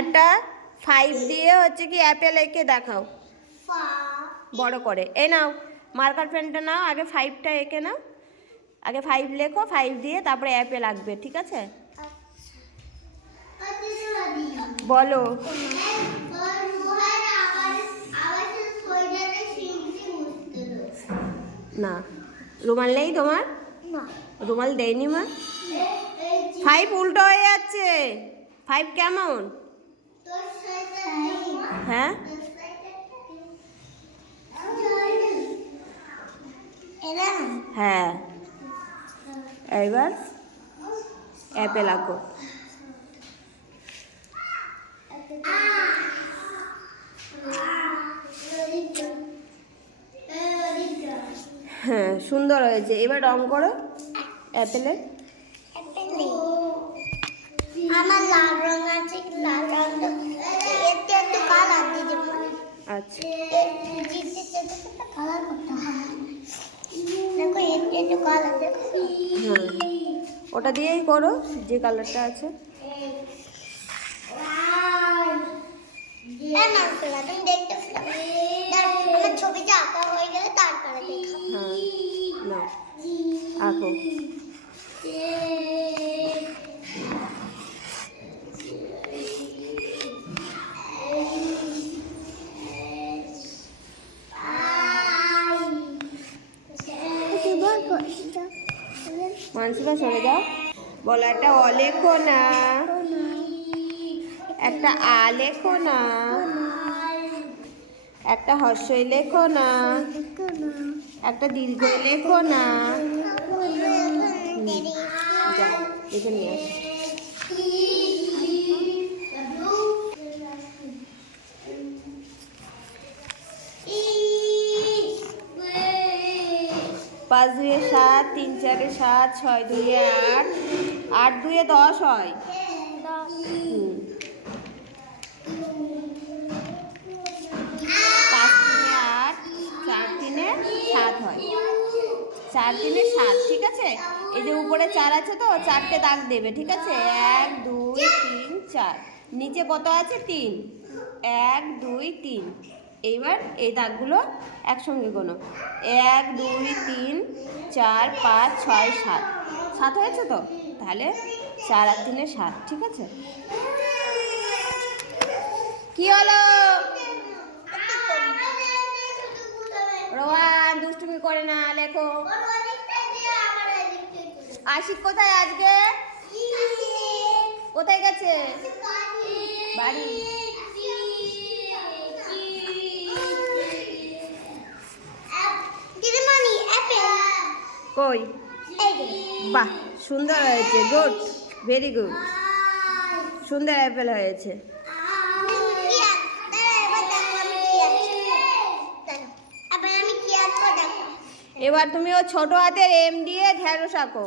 একটা 5 দিয়ে হচ্ছে কি অ্যাপেল এঁকে দেখাও বড় করে। এই নাও মার্কার পেনটা নাও, আগে 5টা এঁকে নাও, আগে 5 লেখো, 5 দিয়ে তারপরে অ্যাপেল আঁকবে, ঠিক আছে? বলো। না রুমাল নেই তোমার? রুমাল দেয়নি মা। 5 উল্টো হয়ে যাচ্ছে। 5 কেমন? হ্যাঁ হ্যাঁ, এবার অ্যাপেল আঁকো। হ্যাঁ সুন্দর হয়েছে, এবার রং করো অ্যাপেলের। আমার লাল রং আছে, লাল রংটা এতে একটু কালার দিতে পারি। আচ্ছা কালার করতে হয়, দেখো এতে একটু কালার দেখো। হ্যাঁ ওটা দিয়েই করো যে কালারটা আছে। তুমি দেখতে আমার ছবিটা আঁকা হয়ে গেলে তারপরে দেখো। হ্যাঁ না আঁকো। মানসিকা সরে যাও। বলো একটা অ লেখো না, একটা আ লেখো না, একটা হর্ষই লেখো না, একটা দীর্ঘই লেখো না। যাও লিখে নিয়ে আসো। পাঁচ দুয়ে 7, 3 4 7, 6 2 8, 8 2 10 হয়। 5 3 8, 4 3 7 হয়। 4 3 7, ঠিক আছে? এই যে উপরে 4 আছে তো 4টে দাগ দেবে, ঠিক আছে? 1 2 3 4, নিচে কত আছে? 3, 1 2 3। এইবার এই দাগগুলো একসঙ্গে গোনো। 1 2 3 4 5 6 7, 7 হয়েছে তো? তাহলে 4 আর 3 7, ঠিক আছে? কি হলো রোহান? দুষ্টুমি করে না, লেখো। আশিক কোথায় আজকে? কোথায় গেছে? বাড়ি। কই? বাহ সুন্দর হয়েছে, গুড, ভেরি গুড, সুন্দর অ্যাপেল হয়েছে। এবার তুমি ও ছোট হাতের এম দিয়ে ঢেঁড়স আঁকো।